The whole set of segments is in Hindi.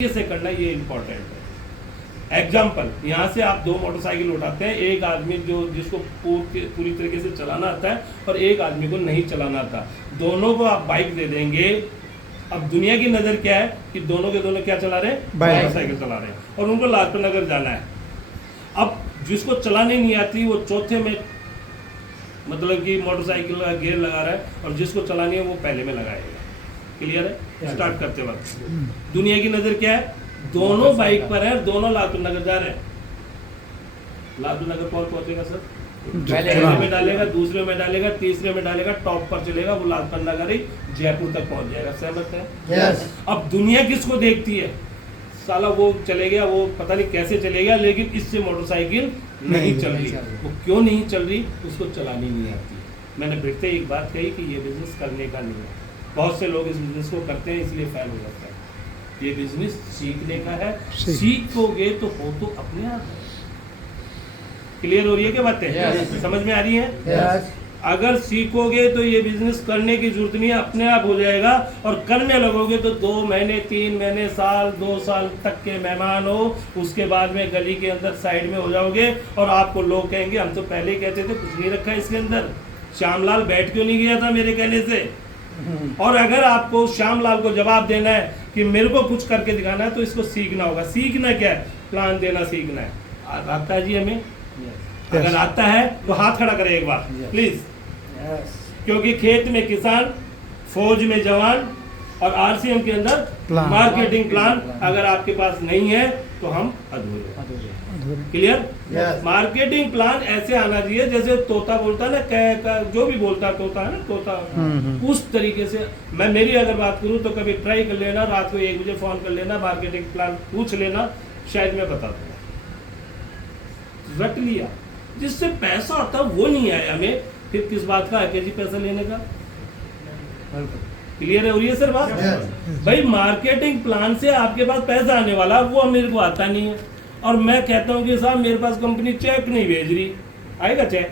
से करना ये इम्पोर्टेंट है। एग्जाम्पल, यहाँ से आप दो मोटरसाइकिल उठाते हैं, एक आदमी जिसको पूरी तरीके से चलाना आता है और एक आदमी को नहीं चलाना आता, दोनों को आप बाइक दे देंगे। अब दुनिया की नज़र क्या है कि दोनों के दोनों क्या चला रहे हैं, मोटरसाइकिल चला रहे हैं और उनको लाजपत नगर जाना है। अब जिसको चलाने नहीं आती वो चौथे में मतलब कि मोटरसाइकिल का गियर लगा रहा है और जिसको चलानी है वो पहले में लगाएगा। क्लियर है? स्टार्ट करते वक्त दुनिया की नजर क्या है, दोनों बाइक पर है, दोनों लालपुर नगर जा रहे हैं। लालपुर नगर कौन पहुंचेगा सर? पहले में डालेगा, दूसरे में डालेगा, तीसरे में डालेगा, टॉप पर चलेगा, वो लालपुर नगर ही जयपुर तक पहुंच जाएगा। सहमत है? yes. अब दुनिया किसको देखती है, साला वो चले गया, वो पता नहीं कैसे चले गया, लेकिन इससे मोटरसाइकिल नहीं चल रही। वो क्यों नहीं चल रही? उसको चलानी नहीं आती। मैंने फिर से एक बात कही कि ये बिजनेस करने का नहीं है। बहुत से लोग इस बिजनेस को करते हैं इसलिए फेल हो जाता है। ये बिजनेस सीखने का है, सीखोगे तो हो तो अपने आप है। क्लियर हो रही है क्या बातें? yes. समझ में आ रही है? yes. अगर सीखोगे तो ये बिजनेस करने की जरूरत नहीं है, अपने आप हो जाएगा। और करने लगोगे तो 2 महीने 3 महीने साल 2 साल तक के मेहमान हो, उसके बाद में गली के अंदर साइड में हो जाओगे और आपको लोग कहेंगे हम तो पहले ही कहते थे कुछ नहीं रखा इसके अंदर, श्यामलाल बैठ क्यों नहीं गया था मेरे कहने से। और अगर आपको श्यामलाल को जवाब देना है कि मेरे को कुछ करके दिखाना है तो इसको सीखना होगा। सीखना क्या है? प्लान देना सीखना है। आता है जी हमें? अगर आता है तो हाथ खड़ा करें एक बार प्लीज। क्योंकि खेत में किसान, फौज में जवान और आरसीएम के अंदर मार्केटिंग प्लान अगर आपके पास नहीं है तो हम अधूरे। क्लियर? मार्केटिंग प्लान ऐसे आना चाहिए जैसे तोता बोलता है ना, जो भी बोलता तोता है ना, तोता उस तरीके से। मैं मेरी अगर बात करूं तो कभी ट्राई कर लेना, रात को 1 बजे फोन कर लेना, मार्केटिंग प्लान पूछ लेना, शायद मैं बता दूंगा। रट लिया, जिससे पैसा आता वो नहीं आया हमें, फिर किस बात का है जी पैसा लेने का? क्लियर है? हो रही है सर बात? भाई मार्केटिंग प्लान से आपके पास पैसा आने वाला, वो मेरे को आता नहीं है। और मैं कहता हूँ कि साहब मेरे पास कंपनी चेक नहीं भेज रही, आएगा चेक?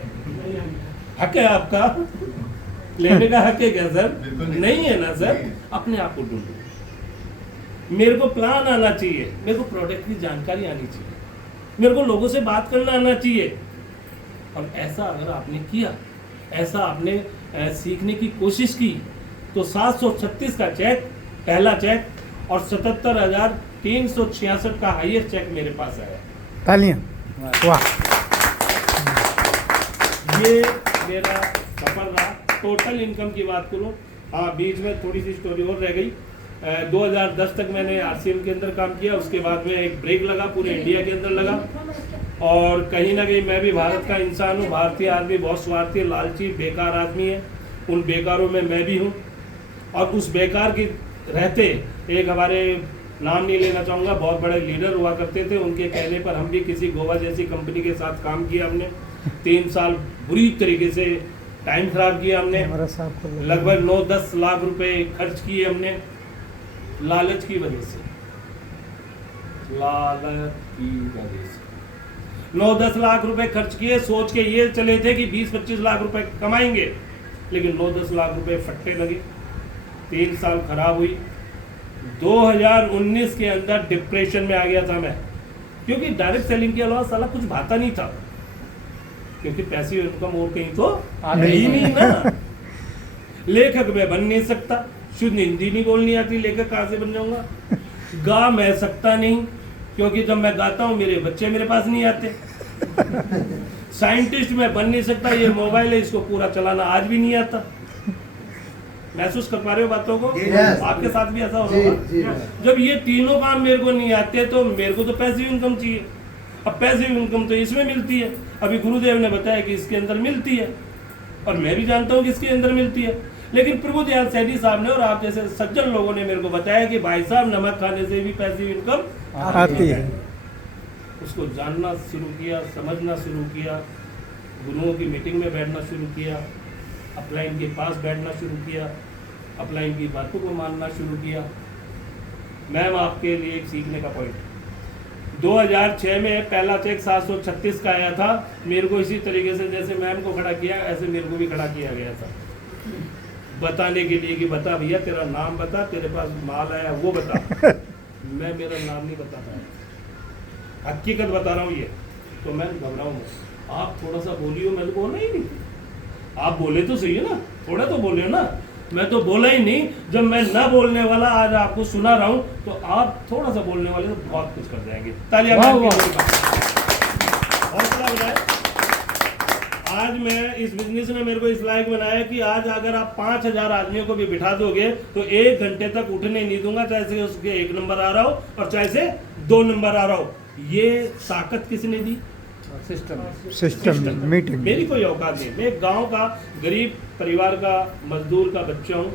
हक है आपका, लेने का हक है क्या सर? नहीं है ना सर। अपने आप को ढूंढो। मेरे को प्लान आना चाहिए, मेरे को प्रोडक्ट की जानकारी आनी चाहिए, मेरे को लोगों से बात करना आना चाहिए। और ऐसा अगर आपने किया, ऐसा आपने सीखने की कोशिश की तो 736 का चेक, पहला चेक, और 77,366 का हाईएस्ट चेक मेरे पास आया। तालियां। वाह। ये मेरा सफर रहा। टोटल इनकम की बात करूं, हाँ बीच में थोड़ी सी स्टोरी और रह गई। 2010 तक मैंने आरसीएम के अंदर काम किया, उसके बाद में एक ब्रेक लगा, पूरे इंडिया के अंदर लगा। और कहीं ना कहीं मैं भी भारत का इंसान हूँ। भारतीय आदमी बहुत स्वार्थी, लालची, बेकार आदमी है। उन बेकारों में मैं भी हूँ। और उस बेकार की रहते एक हमारे, नाम नहीं लेना चाहूँगा, बहुत बड़े लीडर हुआ करते थे, उनके कहने पर हम भी किसी गोवा जैसी कंपनी के साथ काम किया हमने। 3 साल बुरी तरीके से टाइम खराब किया हमने, लगभग 9-10 लाख रुपए खर्च किए हमने, लालच की वजह से। 9-10 लाख रुपए खर्च किए, सोच के ये चले थे कि 20-25 लाख रुपए कमाएंगे, लेकिन 9-10 लाख रुपए फट्टे लगे। 3 साल खराब हुई। 2019 के अंदर डिप्रेशन में आ गया था मैं, क्योंकि डायरेक्ट सेलिंग के अलावा साला कुछ भाता नहीं था, क्योंकि पैसिव इनकम और कहीं तो ही नहीं ना। लेखक मैं बन नहीं सकता, शुद्ध हिंदी नहीं बोलनी आती, लेखक कहाँ से बन जाऊंगा? गा मैं सकता नहीं, क्योंकि जब मैं गाता हूँ मेरे बच्चे मेरे पास नहीं आते। साइंटिस्ट मैं बन नहीं सकता, ये मोबाइल है इसको पूरा चलाना आज भी नहीं आता। महसूस कर पा रहे हो बातों को? आपके साथ भी ऐसा होगा? जब ये तीनों काम मेरे को नहीं आते तो मेरे को तो पैसिव इनकम चाहिए। अब पैसिव इनकम तो इसमें मिलती है, अभी गुरुदेव ने बताया कि इसके अंदर मिलती है, और मैं भी जानता हूँ कि इसके अंदर मिलती है। लेकिन प्रभु दयाल सैनी साहब ने और आप जैसे सज्जन लोगों ने मेरे को बताया कि भाई साहब नमक खाने से भी पैसिव इनकम आती है। उसको जानना शुरू किया, समझना शुरू किया, गुरुओं की मीटिंग में बैठना शुरू किया, अपलाइन के पास बैठना शुरू किया, अपलाइन की बातों को मानना शुरू किया। मैम आपके लिए एक सीखने का पॉइंट, 2006 में पहला चेक 736 का आया था। मेरे को इसी तरीके से जैसे मैम को खड़ा किया, ऐसे मेरे को भी खड़ा किया गया था, बताने के लिए कि बता भैया तेरा नाम बता, तेरे पास माल आया वो बता। मैं मेरा नाम नहीं बताता, हकीकत बता रहा हूँ ये, तो मैं घबराऊंगा। आप थोड़ा सा बोलियो, मैं तो बोलना ही नहीं, आप बोले तो सही है ना, थोड़ा तो बोले ना, मैं तो बोला ही नहीं। जब मैं ना बोलने वाला आज आपको सुना रहा हूँ, तो आप थोड़ा सा बोलने वाले तो बहुत कुछ कर जाएंगे। तालियां हौसला बनाए। आज मैं इस बिजनेस ने मेरे को इस लायक बनाया कि आज अगर आप 5000 आदमियों को भी बिठा दोगे तो 1 घंटे तक उठने नहीं दूंगा, चाहे से उसके 1 नंबर आ रहा हो और चाहे से 2 नंबर आ रहा हो। ये ताकत किसने दी? System meeting. मेरी कोई औकात नहीं। मैं गांव का गरीब परिवार का मजदूर का बच्चा हूँ,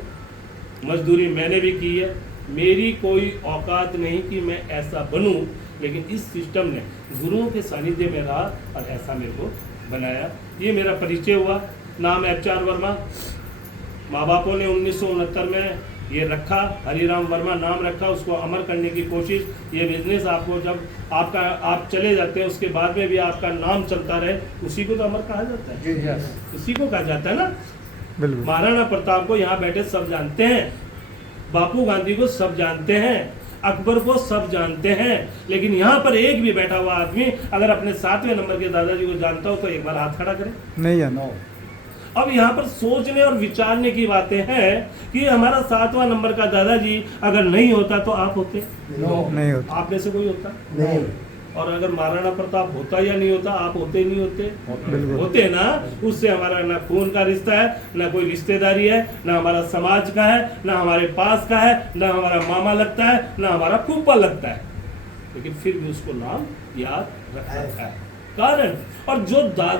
मजदूरी मैंने भी की है, मेरी कोई औकात नहीं कि मैं ऐसा बनूं, लेकिन इस सिस्टम ने गुरुओं के सानिध्य में रहा और ऐसा मेरे को बनाया। ये मेरा परिचय हुआ। नाम एच.आर. वर्मा, माँ बापों ने 1969 में ये रखा, हरिराम वर्मा नाम रखा, उसको अमर करने की कोशिश। ये बिजनेस आपको जब आप चले जाते हैं उसके बाद में भी आपका नाम चलता रहे, उसी को तो अमर कहा जाता है, उसी को कहा जाता है ना। बिल्कुल। महाराणा प्रताप को यहाँ बैठे सब जानते हैं, बापू गांधी को सब जानते हैं, अकबर को सब जानते हैं, लेकिन यहाँ पर एक भी बैठा हुआ आदमी अगर अपने 7वें नंबर के दादाजी को जानता हो तो एक बार हाथ खड़ा करे। नहीं जाना। अब यहाँ पर सोचने और विचारने की बातें हैं कि हमारा 7वां नंबर का दादाजी अगर नहीं होता तो आप होते? नहीं होता। आप में से कोई होता? नहीं। और अगर महाराणा प्रताप होता या नहीं होता, आप होते नहीं होते? बिल्कुल। होते ना। उससे हमारा ना खून का रिश्ता है, ना कोई रिश्तेदारी है, ना हमारा समाज का है, ना हमारे पास का है, ना हमारा मामा लगता है, ना हमारा फूफा लगता है, लेकिन फिर भी उसको नाम याद रखा है। कारण और जो दादा